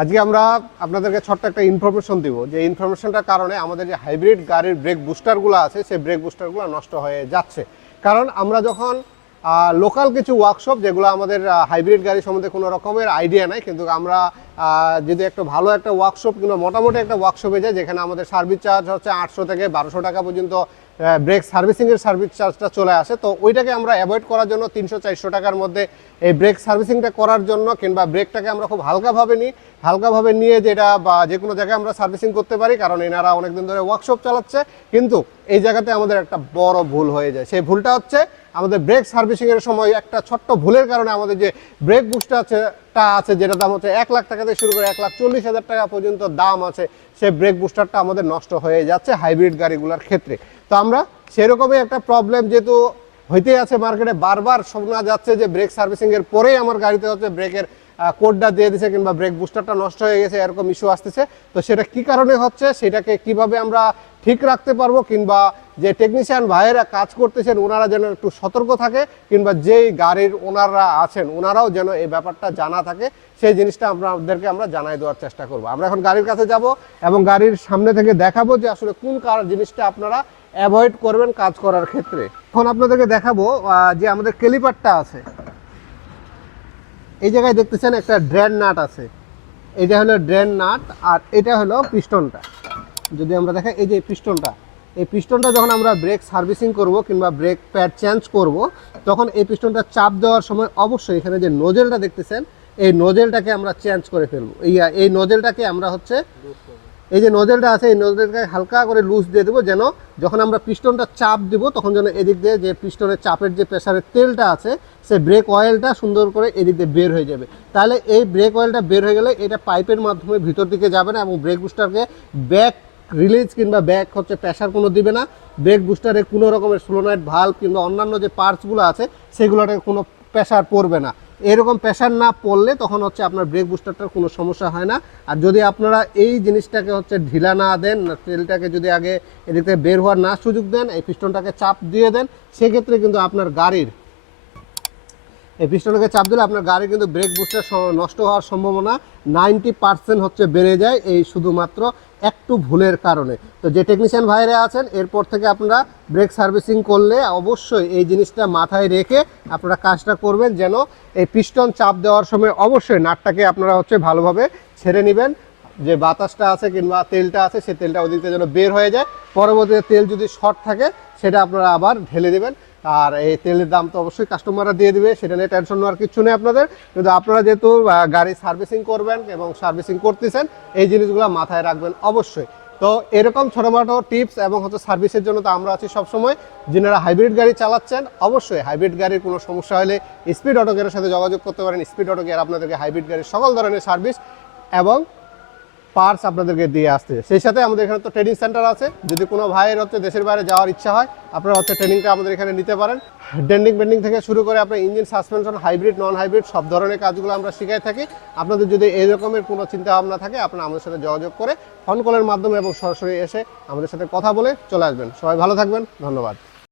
আজকে আমরা আপনাদেরকে ছোট্ট একটা ইনফরমেশন দিব। যে ইনফরমেশনটার কারণে আমাদের যে হাইব্রিড গাড়ির ব্রেক বুস্টারগুলো আছে, সেই ব্রেক বুস্টারগুলো নষ্ট হয়ে যাচ্ছে। কারণ আমরা যখন লোকাল কিছু ওয়ার্কশপ যেগুলো আমাদের হাইব্রিড গাড়ি সম্বন্ধে কোনো রকমের আইডিয়া নাই, কিন্তু আমরা যদি একটা ভালো একটা ওয়ার্কশপ কিংবা মোটামুটি একটা ওয়ার্কশপে যাই, যেখানে আমাদের সার্ভিস চার্জ হচ্ছে আটশো থেকে বারোশো টাকা পর্যন্ত ব্রেক সার্ভিসিংয়ের সার্ভিস চার্জটা চলে আসে। তো ওইটাকে আমরা অ্যাভয়েড করার জন্য তিনশো চারশো টাকার মধ্যে এই ব্রেক সার্ভিসিংটা করার জন্য কিংবা ব্রেকটাকে আমরা খুব হালকাভাবে নিই, হালকাভাবে নিয়ে যেটা বা যে কোনো জায়গায় আমরা সার্ভিসিং করতে পারি, কারণ এনারা অনেকদিন ধরে ওয়ার্কশপ চালাচ্ছে, কিন্তু এই জায়গাতে আমাদের একটা বড় ভুল হয়ে যায়। সেই ভুলটা হচ্ছে আমাদের ব্রেক সার্ভিসিংয়ের সময় একটা ছোট্ট ভুলের কারণে আমাদের যে ব্রেক বুস্টার আছে, টা আছে, যেটা দাম হচ্ছে এক লাখ টাকা থেকে শুরু করে এক লাখ চল্লিশ হাজার টাকা পর্যন্ত দাম আছে সেই ব্রেক বুস্টারটা আমাদের নষ্ট হয়ে যাচ্ছে হাইব্রিড গাড়িগুলোর ক্ষেত্রে। তো আমরা সেরকমই একটা প্রবলেম যেহেতু হইতেই আছে মার্কেটে বারবার শোনা যাচ্ছে যে ব্রেক সার্ভিসিং এর পরেই আমার গাড়িতে হচ্ছে ব্রেকের কোডটা দিয়ে দিছে কিংবা ব্রেক বুস্টারটা নষ্ট হয়ে গেছে, এরকম ইস্যু আসতেছে। তো সেটা কি কারণে হচ্ছে? সেটাকে কীভাবে আমরা ঠিক রাখতে পারব, কিংবা যে টেকনিশিয়ান ভাইয়েরা কাজ করতেছেন, ওনারা যেন একটু সতর্ক থাকে, কিংবা যেই গাড়ির ওনাররা আছেন, ওনারাও যেন এই ব্যাপারটা জানা থাকে, সেই জিনিসটা আপনাদেরকে আমরা জানাই দেওয়ার চেষ্টা করব। আমরা এখন গাড়ির কাছে যাব এবং গাড়ির সামনে থেকে দেখাবো যে আসলে কোন কার জিনিসটা আপনারা অ্যাভয়েড করবেন কাজ করার ক্ষেত্রে। এখন আপনাদেরকে দেখাবো যে আমাদের ক্যালিপারটা আছে। এই জায়গায় দেখতেছেন একটা ড্রেন নাট আছে। এটা হলো ড্রেন নাট, আর এটা হলো পিস্টনটা। যদি আমরা দেখাই, এই যে পিস্টনটা এই পিস্টনটা যখন আমরা ব্রেক সার্ভিসিং করব কিংবা ব্রেক প্যাড চেঞ্জ করব, তখন এই পিস্টনটা চাপ দেওয়ার সময় অবশ্যই এখানে যে নোজেলটা দেখতেছেন, এই নোজেলটাকে আমরা চেঞ্জ করে ফেলব। এই এই নোজেলটাকে আমরা হচ্ছে, এই যে নোজেলটা আছে, এই নোজেলটাকে হালকা করে লুজ দিয়ে দেবো যেন যখন আমরা পিস্টনটা চাপ দিব, তখন যেন এদিক দিয়ে যে পিস্টনের চাপের যে প্রেসারের তেলটা আছে, সেই ব্রেক অয়েলটা সুন্দর করে এদিক দিয়ে বের হয়ে যাবে। তাহলে এই ব্রেক অয়েলটা বের হয়ে গেলে এটা পাইপের মাধ্যমে ভিতর দিকে যাবে না এবং ব্রেক বুস্টারকে ব্যাক রিলিজ কিংবা ব্যাক হচ্ছে প্রেশার কোনো দিবে না। ব্রেক বুস্টারে কোনো রকমের সোলোনাইট ভাল্ব কিংবা অন্যান্য যে পার্টসগুলো আছে, সেগুলোতে কোনো প্রেশার পড়বে না। এরকম প্রেশার না পড়লে তখন হচ্ছে আপনার ব্রেক বুস্টারটার কোনো সমস্যা হয় না। আর যদি আপনারা এই জিনিসটাকে হচ্ছে ঢিলা না দেন, তেলটাকে যদি আগে এদিক থেকে বের হওয়ার না সুযোগ দেন, এই পিস্টনটাকে চাপ দিয়ে দেন, সেক্ষেত্রে কিন্তু আপনার গাড়ির এই পিস্টনটাকে চাপ দিলে আপনার গাড়ি কিন্তু ব্রেক বুস্টার নষ্ট হওয়ার সম্ভাবনা নাইনটি পার্সেন্ট হচ্ছে বেড়ে যায়। এই শুধুমাত্র একটু ভুলের কারণে। তো যে টেকনিশিয়ান ভাইরা আছেন, এরপর থেকে আপনারা ব্রেক সার্ভিসিং করলে অবশ্যই এই জিনিসটা মাথায় রেখে আপনারা কাজটা করবেন যেন এই পিস্টন চাপ দেওয়ার সময় অবশ্যই নাটটাকে আপনারা হচ্ছে ভালোভাবে ছেড়ে নেবেন। যে বাতাসটা আছে কিংবা তেলটা আছে, সেই তেলটা ওদিক যেন বের হয়ে যায়। পরবর্তীতে তেল যদি শর্ট থাকে, সেটা আপনারা আবার ঢেলে দেবেন। আর এই তেলের দাম তো অবশ্যই কাস্টমাররা দিয়ে দিবে, সেটা নিয়ে টেনশন নেওয়ার কিছু নেই আপনাদের। কিন্তু আপনারা যেহেতু গাড়ি সার্ভিসিং করবেন এবং সার্ভিসিং করতেছেন, এই জিনিসগুলো মাথায় রাখবেন অবশ্যই। তো এরকম ছোটোখাটো টিপস এবং হচ্ছে সার্ভিসের জন্য তো আমরা আছি সবসময়। যিনারা হাইব্রিড গাড়ি চালাচ্ছেন, অবশ্যই হাইব্রিড গাড়ির কোনো সমস্যা হলে স্পিড অটো কেয়ারের সাথে যোগাযোগ করতে পারেন। স্পিড অটো কেয়ার আপনাদেরকে হাইব্রিড গাড়ির সকল ধরনের সার্ভিস এবং পার্টস আপনাদেরকে দিয়ে আসতে। সেই সাথে আমাদের এখানে তো ট্রেনিং সেন্টার আছে। যদি কোনো ভাইয়ের হচ্ছে দেশের বাইরে যাওয়ার ইচ্ছা হয়, আপনারা হচ্ছে ট্রেনিংটা আমাদের এখানে নিতে পারেন। ডেন্ডিং বেন্ডিং থেকে শুরু করে আপনার engine suspension hybrid non hybrid সব ধরনের কাজগুলো আমরা শিখাই থাকি। আপনাদের যদি এই রকমের কোনো চিন্তা ভাবনা থাকে, আপনারা আমাদের সাথে যোগাযোগ করে ফোন কলের মাধ্যমে এবং সরাসরি এসে আমাদের সাথে কথা বলে চলে আসবেন। সবাই ভালো থাকবেন, ধন্যবাদ।